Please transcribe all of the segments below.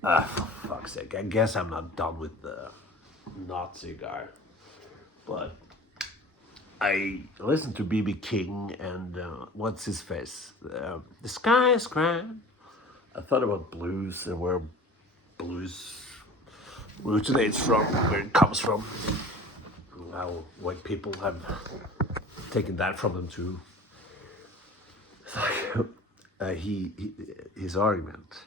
For fuck's sake, I guess I'm not done with the Nazi guy, but I listened to BB King and what's his face? The sky is grand. I thought about blues and where blues originates from, where it comes from, how white people have taken that from them too. It's like, his argument.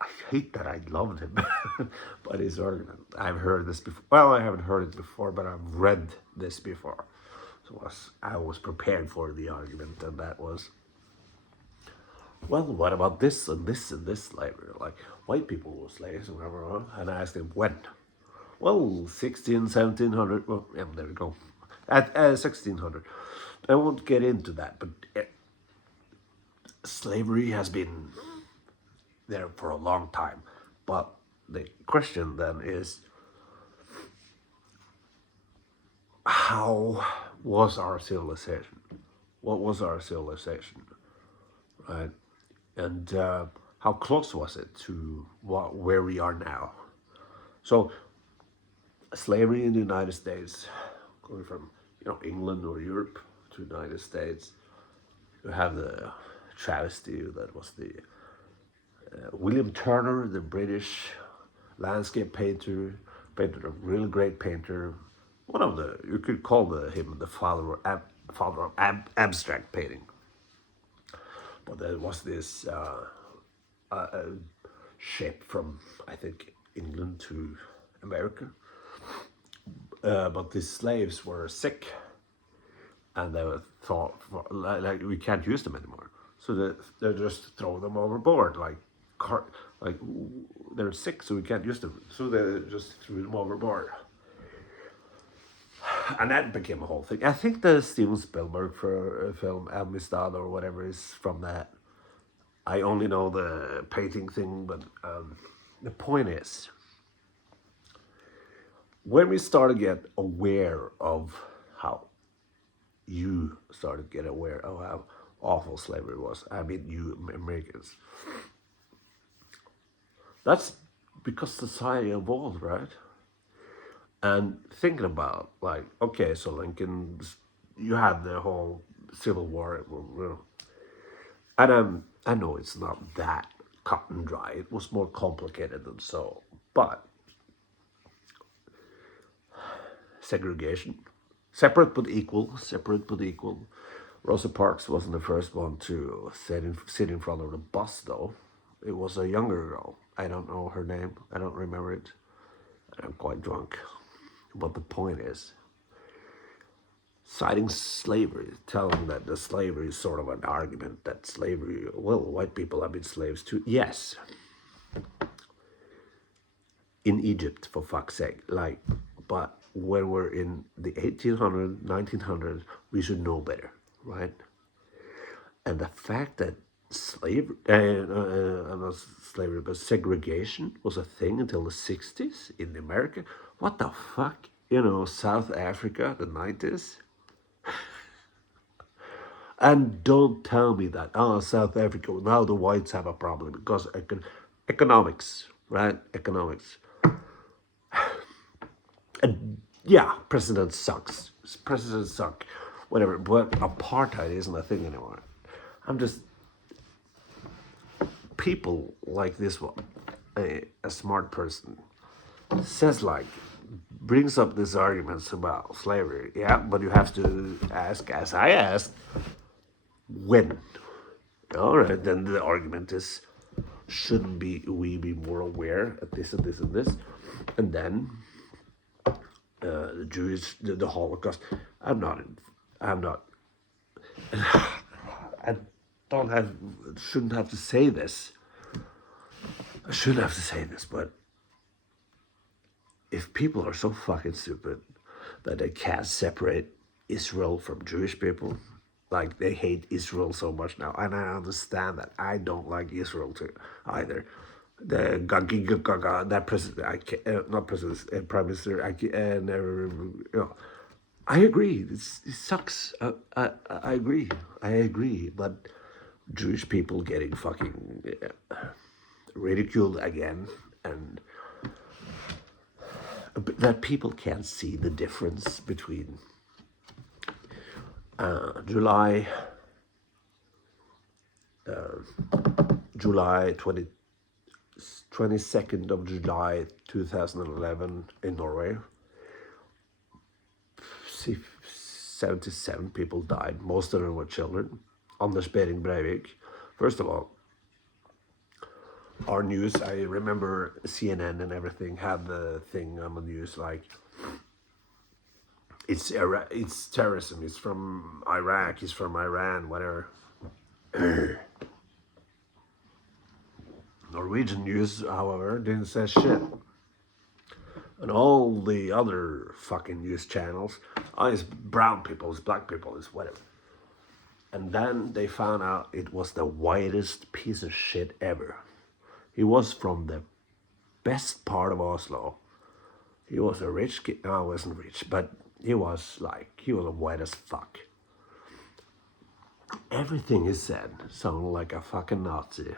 I hate that I loved him, but his argument. I've heard this before. Well, I haven't heard it before, but I've read this before. So I was prepared for the argument, and that was, well, what about this and this and this slavery? Like, white people were slaves, or whatever. And I asked him, when? Well, 16, 1700. Well, yeah, there we go. At 1600. I won't get into that, but slavery has been there for a long time. But the question then is, how was our civilization? What was our civilization, right? And how close was it to where we are now? So, slavery in the United States, going from England or Europe to the United States, you have the travesty that was the William Turner, the British landscape painter, painted a really great painter. One of the you could call him the father of abstract painting. But there was this ship from I think England to America. But these slaves were sick, and they were thought like we can't use them anymore. So they just throw them overboard, like they're sick, so we can't use them. So they just threw them overboard, and that became a whole thing. I think the Steven Spielberg for film Amistad or whatever is from that. I only know the painting thing, but the point is, when we started to get aware of how you started to get aware of how awful slavery was. I mean, you Americans. That's because society evolved, right? And thinking about like, okay, so Lincoln, you had the whole Civil War, and I know it's not that cut and dry. It was more complicated than so, but segregation, separate but equal. Rosa Parks wasn't the first one to sit in front of the bus, though. It was a younger girl. I don't know her name. I don't remember it. I'm quite drunk. But the point is, citing slavery, telling that the slavery is sort of an argument that slavery, well, white people have been slaves too. Yes, in Egypt, for fuck's sake. Like, but when we're in the 1800s, 1900s, we should know better, right? And the fact that slavery, not slavery, but segregation was a thing until the 60s in America. What the fuck? South Africa, the 90s. And don't tell me that, South Africa, now the whites have a problem because economics, right? Economics. And yeah, presidents sucks. Presidents suck. Whatever. But apartheid isn't a thing anymore. I'm just people like this one, a smart person, says like, brings up these arguments about slavery. Yeah, but you have to ask, as I asked, when? All right, then the argument is, shouldn't we be more aware of this and this and this? And then the Jewish, the Holocaust. I'm not, I don't have, shouldn't have to say this. I shouldn't have to say this, but if people are so fucking stupid that they can't separate Israel from Jewish people, like they hate Israel so much now, and I understand that. I don't like Israel too either. The that president, not president, prime minister, and I agree. It sucks. I agree. I agree. But Jewish people getting fucking ridiculed again, and that people can't see the difference between July July 22nd of July 2011 in Norway. 77 people died. Most of them were children. Anders Behring Breivik. First of all, our news, I remember CNN and everything had the thing on the news like, it's terrorism, it's from Iraq, it's from Iran, whatever. Norwegian news, however, didn't say shit. And all the other fucking news channels, oh, it's brown people, it's black people, it's whatever. And then they found out it was the whitest piece of shit ever. He was from the best part of Oslo. He was a rich kid. No, he wasn't rich, but he was white as fuck. Everything he said sounded like a fucking Nazi,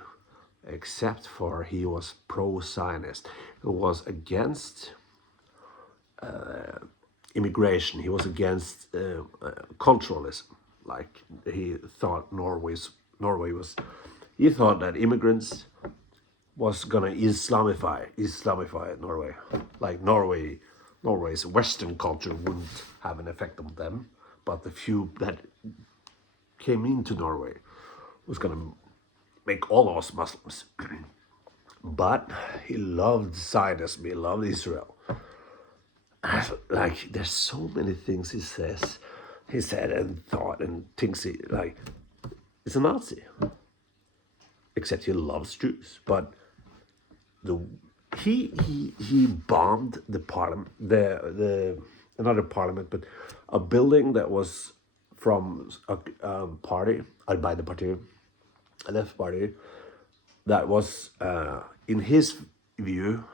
except for he was pro-Zionist. He was against immigration. He was against culturalism. Like he thought Norway was. He thought that immigrants was gonna Islamify Norway. Like Norway's Western culture wouldn't have an effect on them, but the few that came into Norway was gonna make all of us Muslims. But he loved Zionism. He loved Israel. Like there's so many things he said and thought and things he like. He's a Nazi, except he loves Jews. But he bombed the parliament, the another parliament, but a building that was from a party, Arbeiderpartiet, a left party, that was in his view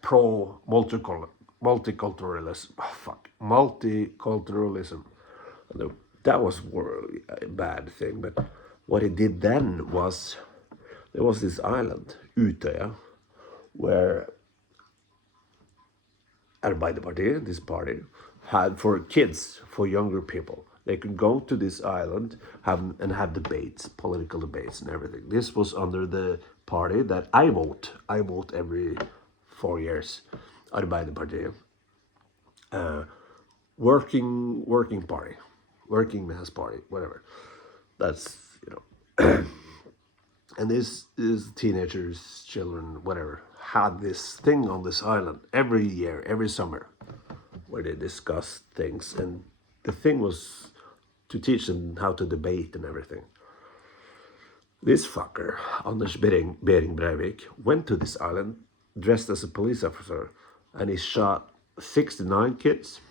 pro multiculturalism. Oh, fuck, multiculturalism. That was a bad thing. But what he did then was there was this island, Utøya, where Arbeiderpartiet, this party, had for kids, for younger people. They could go to this island have debates, political debates and everything. This was under the party that I vote. I vote every 4 years. Arbeiderpartiet. Working party. Working man's party, whatever. That's, and these teenagers, children, whatever, had this thing on this island every year, every summer, where they discussed things. And the thing was to teach them how to debate and everything. This fucker, Anders Behring Breivik, went to this island dressed as a police officer, and he shot 69 kids,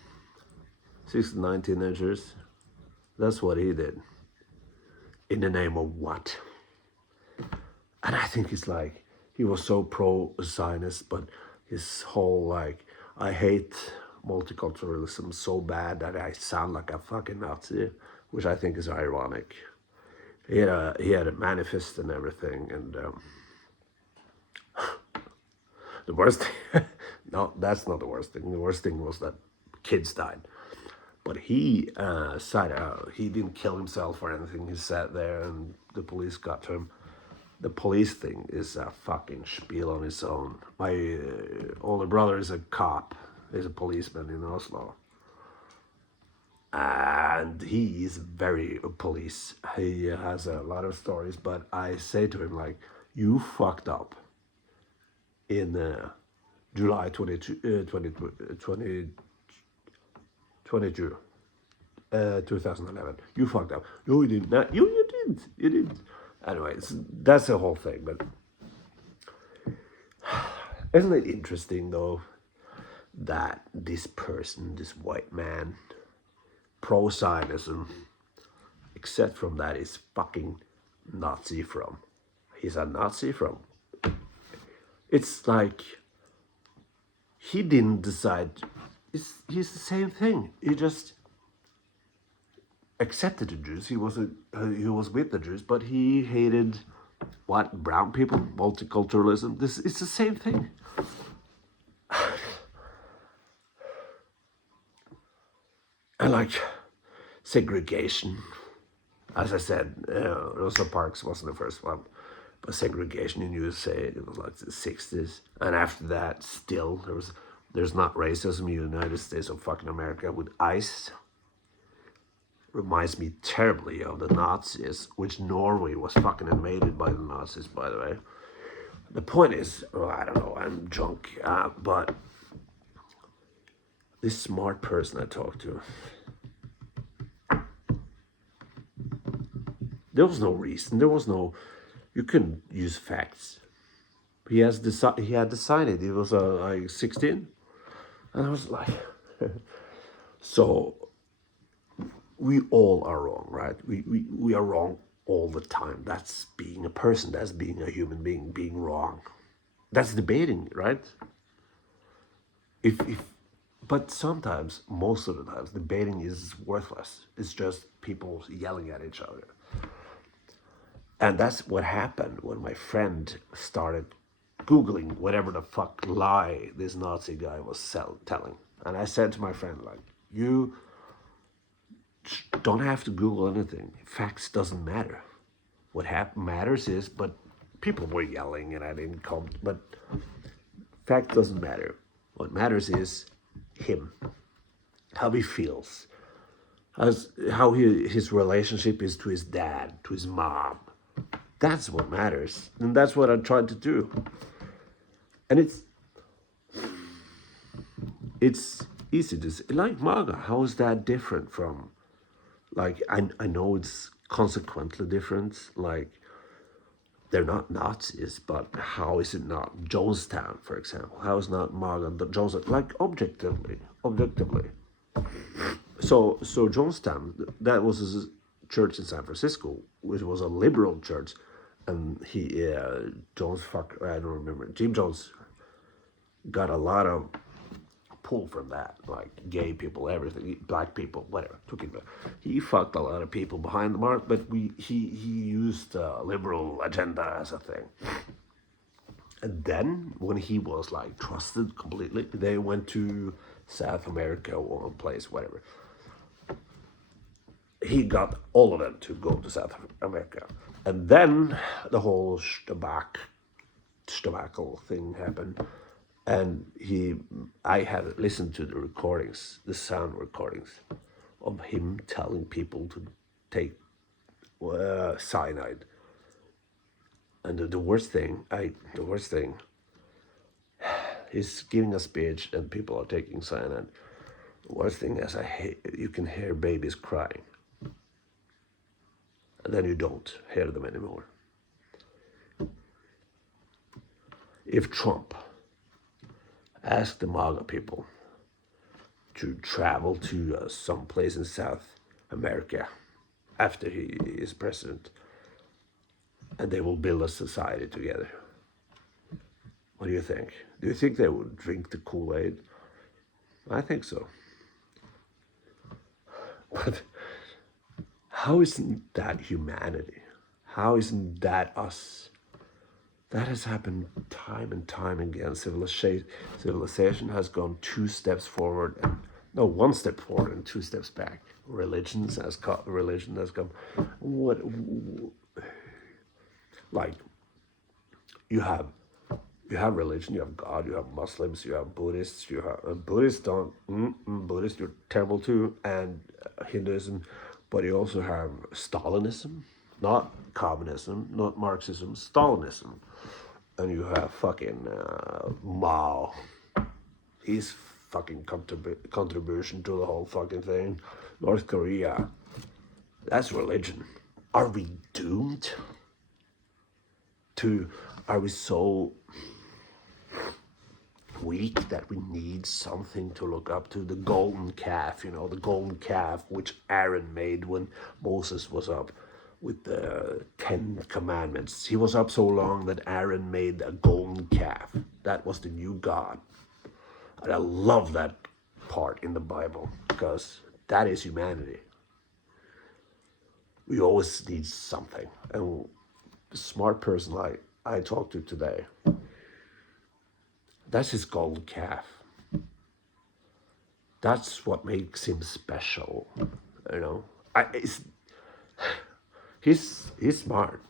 69 teenagers. That's what he did. In the name of what? And I think it's like, he was so pro-Zionist, but his whole like, I hate multiculturalism so bad that I sound like a fucking Nazi, which I think is ironic. He had a manifest and everything, and the worst thing, no, that's not the worst thing. The worst thing was that kids died. But he he didn't kill himself or anything. He sat there and the police got to him. The police thing is a fucking spiel on its own. My older brother is a cop. He's a policeman in Oslo. And he is very police. He has a lot of stories, but I say to him, like, you fucked up in July 2011. You fucked up. No, you didn't. No, you didn't. You didn't. Anyways, that's the whole thing. But isn't it interesting, though, that this person, this white man, pro-Zionism, except from that, is fucking Nazi from. He's a Nazi from. It's like he didn't decide. He's the same thing. He just accepted the Jews. He was with the Jews, but he hated What? Brown people? Multiculturalism? It's the same thing. I like segregation. As I said, Rosa Parks wasn't the first one, but segregation in USA, it was like the 60s. And after that, still, there's not racism in the United States of fucking America with ICE. Reminds me terribly of the Nazis, which Norway was fucking invaded by the Nazis, by the way. The point is, well, I don't know, I'm drunk, but this smart person I talked to, there was no reason, you couldn't use facts. He had decided, he was like 16, and I was like, so we all are wrong, right? We are wrong all the time. That's being a person, that's being a human being wrong. That's debating, right? If but sometimes, most of the times, debating is worthless. It's just people yelling at each other. And that's what happened when my friend started Googling whatever the fuck lie this Nazi guy was telling. And I said to my friend, like, you don't have to Google anything. Facts doesn't matter. What matters is, but people were yelling and I didn't come, but fact doesn't matter. What matters is him, how he feels, how his relationship is to his dad, to his mom. That's what matters. And that's what I tried to do. And it's easy to say, like MAGA, how is that different from, like, I know it's consequently different, like, they're not Nazis, but how is it not Jonestown, for example? How is not MAGA Jonestown? Like, objectively. So Jonestown, that was a church in San Francisco, which was a liberal church, and I don't remember, Jim Jones got a lot of pull from that, like gay people, everything, black people, whatever. He fucked a lot of people behind the mark, but he used a liberal agenda as a thing. And then when he was like trusted completely, they went to South America or one place, whatever. He got all of them to go to South America. And then the whole tobacco thing happened. And I had listened to the recordings, the sound recordings of him telling people to take cyanide. And the worst thing, he's giving a speech and people are taking cyanide. The worst thing is you can hear babies crying. And then you don't hear them anymore. If Trump asked the MAGA people to travel to some place in South America after he is president, and they will build a society together, what do you think? Do you think they would drink the Kool-Aid? I think so. But how isn't that humanity? How isn't that us? That has happened time and time again. Civilization has gone 2 steps forward, and no, 1 step forward and 2 steps back. Religion has come. What, like, you have religion, you have God, you have Muslims, you have Buddhists, you have Buddhists you're terrible too, and Hinduism, but you also have Stalinism, not communism, not Marxism, Stalinism, and you have fucking Mao, his fucking contribution to the whole fucking thing, North Korea, that's religion. Are we doomed to? Are we so weak that we need something to look up to? The golden calf, the golden calf which Aaron made when Moses was up with the 10 commandments. He was up so long that Aaron made a golden calf. That was the new God. And I love that part in the Bible because that is humanity. We always need something. And the smart person like I talked to today, that's his golden calf. That's what makes him special, you know. He's smart,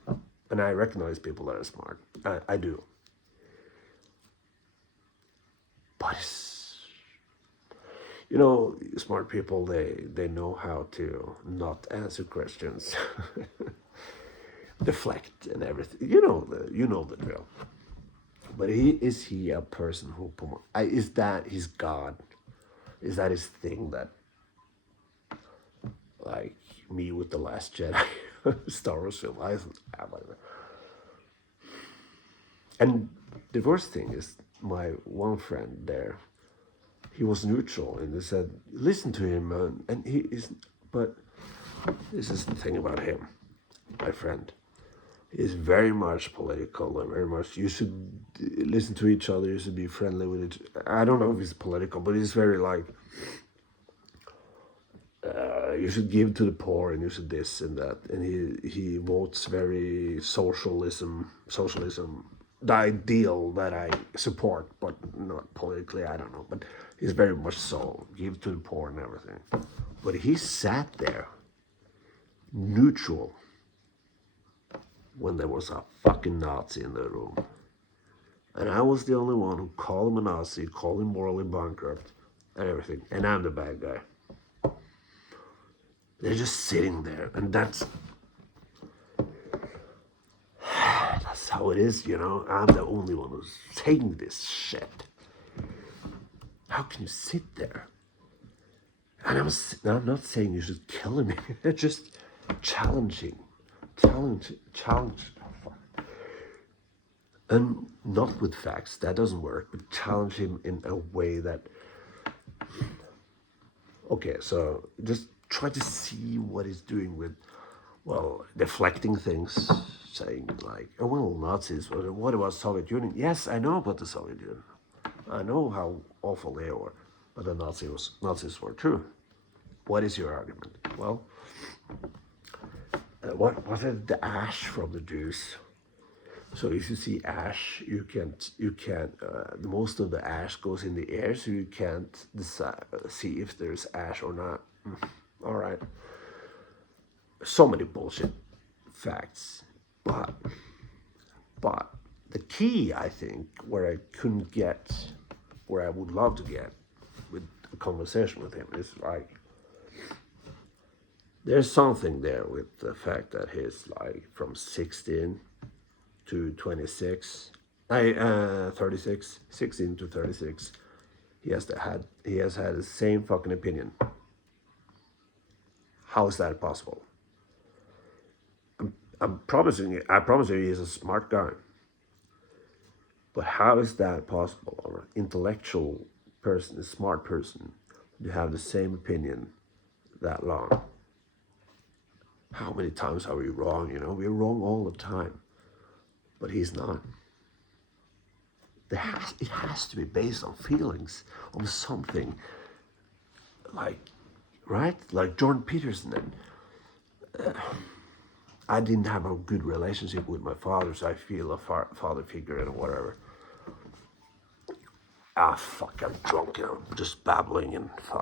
and I recognize people that are smart. I do, but you know, smart people they know how to not answer questions, deflect and everything. You know the drill. But is he a person who is that his God? Is that his thing that like me with the Last Jedi, Star Wars film? Whatever. And the worst thing is my one friend there. He was neutral, and they said, "Listen to him, man." And he is, but this is the thing about him, my friend. He's very much political and very much. You should listen to each other. You should be friendly with each. I don't know if he's political, but he's very like. You should give to the poor, and you should this and that. And he votes very socialism, the ideal that I support, but not politically. I don't know, but he's very much so give to the poor and everything. But he sat there, neutral, when there was a fucking Nazi in the room, and I was the only one who called him a Nazi, called him morally bankrupt, and everything, and I'm the bad guy. They're just sitting there, and that's how it is, you know. I'm the only one who's saying this shit. How can you sit there? And I'm not saying you should kill him. They're just challenging, challenge, and not with facts. That doesn't work. But challenge him in a way that. Okay, so just try to see what he's doing with, well, deflecting things, saying like, oh, well, Nazis, what about Soviet Union? Yes, I know about the Soviet Union. I know how awful they were, but the Nazis were too. What is your argument? Well, what was it? The ash from the Jews. So if you see ash, you can't. Most of the ash goes in the air, so you can't see if there's ash or not. All right. So many bullshit facts, but the key, I think, where I couldn't get, where I would love to get with a conversation with him is like, there's something there with the fact that he's like from 16 to 26, 36, 16 to 36. He has had the same fucking opinion. How is that possible? I promise you, he's a smart guy. But how is that possible? Or an intellectual person, a smart person, to have the same opinion that long? How many times are we wrong? You know, we're wrong all the time. But he's not. It has to be based on feelings, on something. Like, right? Like Jordan Peterson. And I didn't have a good relationship with my father, so I feel a father figure and whatever. Fuck, I'm drunk and I'm just babbling and fuck.